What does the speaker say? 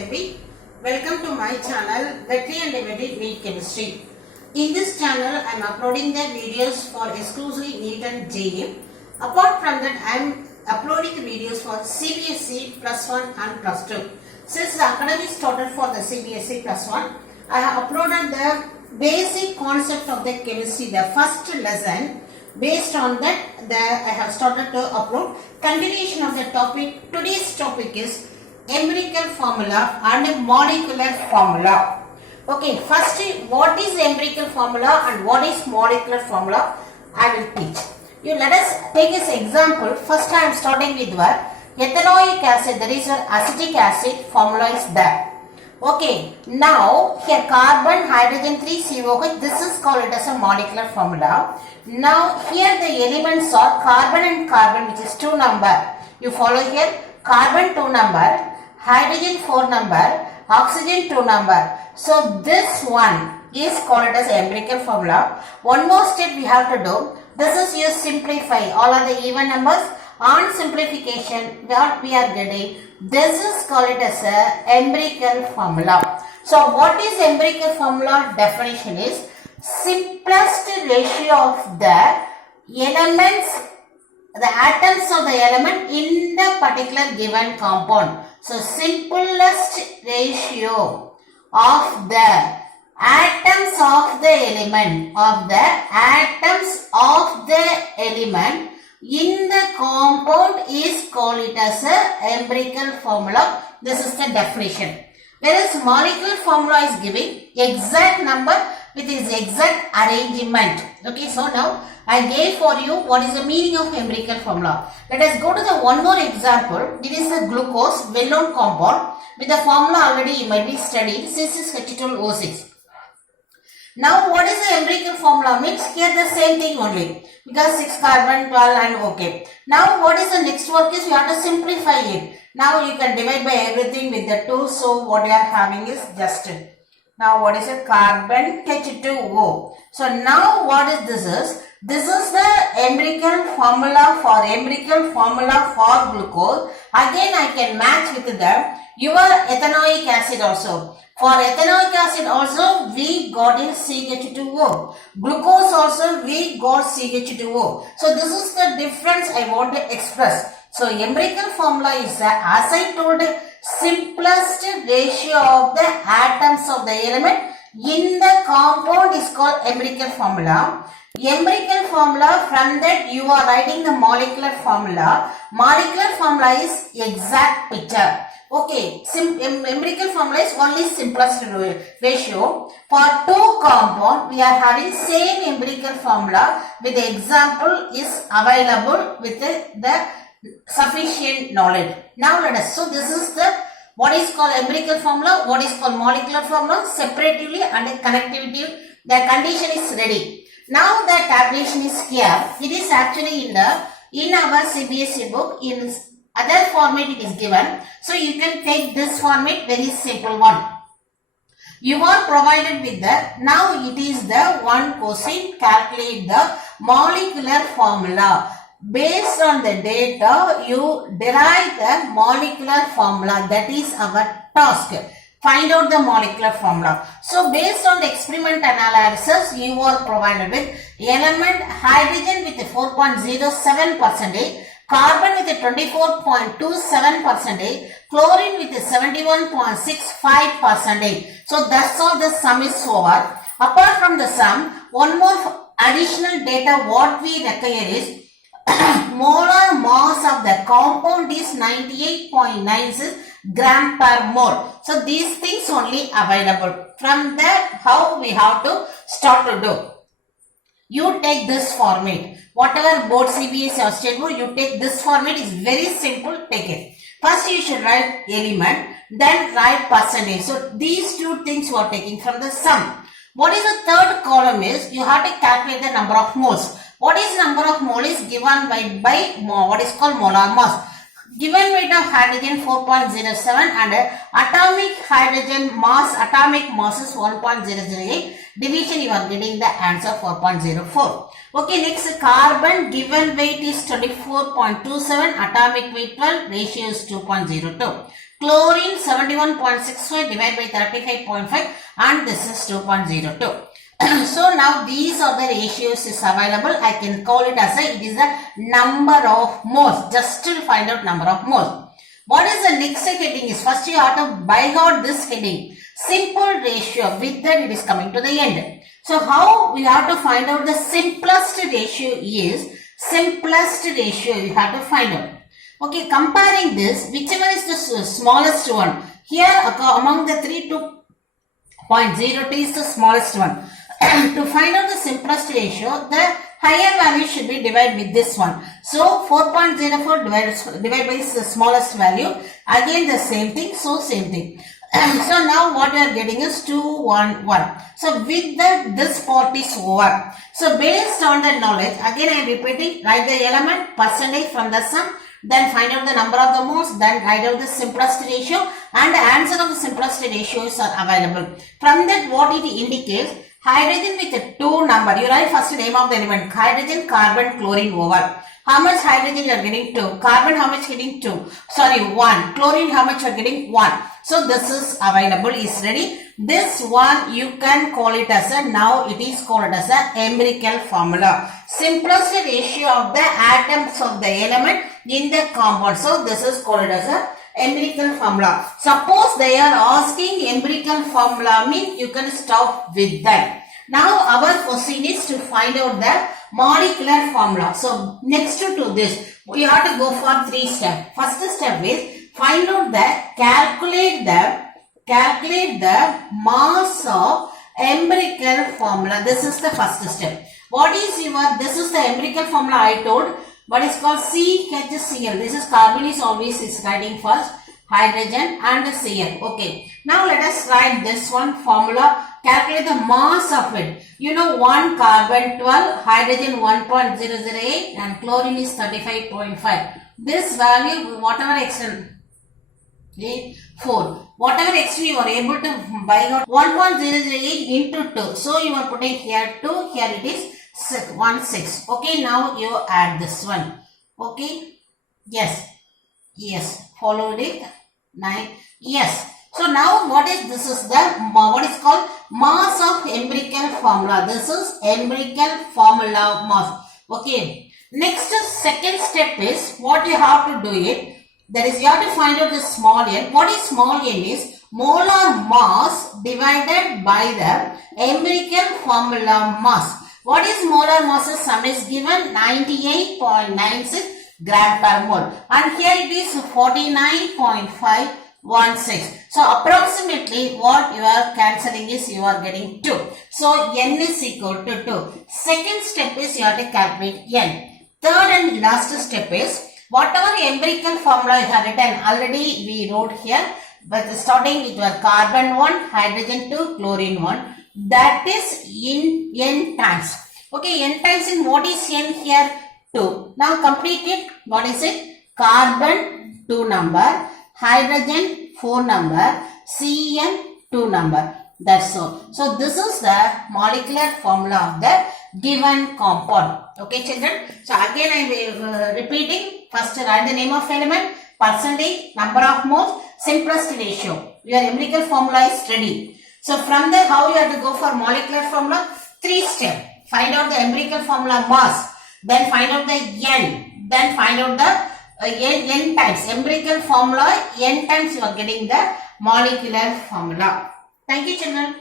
Sembi. Welcome to my channel Vetri and Vetri NEET Chemistry. In this channel, I am uploading the videos for exclusively NEET and JEE. Apart from that, I am uploading the videos for CBSE plus 1 and plus 2. Since the academy started for the CBSE plus 1, I have uploaded the basic concept of the chemistry, the first lesson. Based on that, I have started to upload continuation of the topic. Today's topic is empirical formula and molecular formula. Okay, first, what is empirical formula and what is molecular formula? I will teach. You let us take this example. First, I am starting with what? Ethanoic acid, that is your acetic acid formula is there. Okay, now here carbon, hydrogen 3 COH, this is called it as a molecular formula. Now here the elements are carbon and carbon, which is 2 number. You follow here, carbon 2 number, hydrogen 4 number, oxygen 2 number. So this one is called it as empirical formula. One more step we have to do. This is you simplify all are the even numbers. On simplification, what we are getting, this is called it as a empirical formula. So what is empirical formula? Definition is simplest ratio of the elements, the atoms of the element in the particular given compound. So simplest ratio of the atoms of the element, in the compound is called it as a empirical formula. This is the definition. Whereas molecular formula is giving exact number with its exact arrangement. Okay, so now I gave for you what is the meaning of empirical formula. Let us go to the one more example. It is the glucose, well-known compound. With the formula already you might be studied, C6H12O6. Now what is the empirical formula? Means here the same thing only. Because 6 carbon, 12 and okay. Now what is the next work is you have to simplify it. Now you can divide by everything with the 2. So what you are having is just. Now what is a carbon H2O. So now what is this is? This is the empirical formula for glucose. Again I can match with your ethanoic acid also. For ethanoic acid also we got in CH2O. Glucose also we got CH2O. So this is the difference I want to express. So empirical formula is as I told simplest ratio of the atoms of the element in the compound is called empirical formula. Empirical formula, from that you are writing the molecular formula. Molecular formula is exact picture. Okay, empirical formula is only simplest ratio. For 2 compound, we are having same empirical formula with the example is available with the sufficient knowledge. Now let us, so this is the what is called empirical formula, what is called molecular formula, separatively and connectivity. The condition is ready. Now the calculation is here. It is actually in our CBSE book in other format it is given. So you can take this format, very simple one. You are provided with the, now it is the one question, calculate the molecular formula. Based on the data, you derive the molecular formula. That is our task. Find out the molecular formula. So based on the experiment analysis, you are provided with element hydrogen with 4.07%, carbon with 24.27%, chlorine with 71.65%. So that's all, the sum is over. Apart from the sum, one more additional data what we require is molar mass of the compound is 98.96 gram per mole. So these things only available. From that, how we have to start to do. You take this format. Whatever board CBSE or state board, you take this format is very simple. Take it. First you should write element, then write percentage. So these two things you are taking from the sum. What is the third column is you have to calculate the number of moles. What is number of mole is given by what is called molar mass. Given weight of hydrogen 4.07 and atomic hydrogen mass, atomic mass is 1.008. Division you are getting the answer 4.04. Okay, next carbon given weight is 24.27, atomic weight 12, ratio is 2.02. Chlorine 71.65 divided by 35.5 and this is 2.02. So now these are the ratios is available. I can call it as it is the number of moles, just to find out number of moles. What is the next heading is, first you have to by heart this heading. Simple ratio, with that it is coming to the end. So how we have to find out the simplest ratio is, simplest ratio you have to find out. Okay, comparing this, whichever is the smallest one. Here among the 3, 2.02 is the smallest one. To find out the simplest ratio, the higher value should be divided with this one. So 4.04 divided by the smallest value. Again the same thing, so same thing. So now what you are getting is 211. So with that, this part is over. So based on the knowledge, again I am repeating, write the element, percentage from the sum, then find out the number of the moles, then write out the simplest ratio, and the answer of the simplest ratios are available. From that, what it indicates, hydrogen with a 2 number. You write first name of the element, hydrogen, carbon, chlorine over. How much hydrogen you are getting? 2. Carbon how much getting? 2. Sorry, 1. Chlorine how much you are getting? 1. So this is available, is ready. This one you can call it as a, now it is called as a empirical formula. Simplest ratio of the atoms of the element in the compound. So this is called as a empirical formula. Suppose they are asking empirical formula, means you can stop with that. Now our question is to find out the molecular formula. So next to this, we have to go for 3 steps. First step is find out the, calculate the mass of empirical formula. This is the first step. What is your, this is the empirical formula I told. What is called CHCl. This is carbon is always is writing first, hydrogen and Cl. Okay. Now let us write this one formula. Calculate the mass of it. You know 1 carbon 12, hydrogen 1.008 and chlorine is 35.5. This value, whatever extent, 4. Whatever extent you are able to buy out 1.008 into 2. So you are putting here 2, here it is 6. Okay, now you add this one. Okay, yes, followed it 9. Yes. So now what is this? Is the what is called mass of empirical formula. This is empirical formula mass. Okay. Next second step is what you have to do it. That is you have to find out the small n. What is small n is molar mass divided by the empirical formula mass. What is molar mass? Sum is given 98.96 gram per mole and here it is 49.516. So approximately what you are cancelling is you are getting 2. So n is equal to 2. Second step is you have to calculate n. Third and last step is whatever empirical formula you have written, already we wrote here, but starting with your carbon 1, hydrogen 2, chlorine 1, that is in n times. Okay, n times in what is n here? 2. Now complete it. What is it? Carbon 2 number, hydrogen 4 number, Cn 2 number. That's all. So this is the molecular formula of the given compound. Okay children. So again I am repeating. First write the name of element, percentage, number of moles, simplest ratio. Your empirical formula is ready. So from there how you have to go for molecular formula? 3 steps. Find out the empirical formula mass. Then find out the n. Then find out the n times. Empirical formula n times you are getting the molecular formula. Thank you children.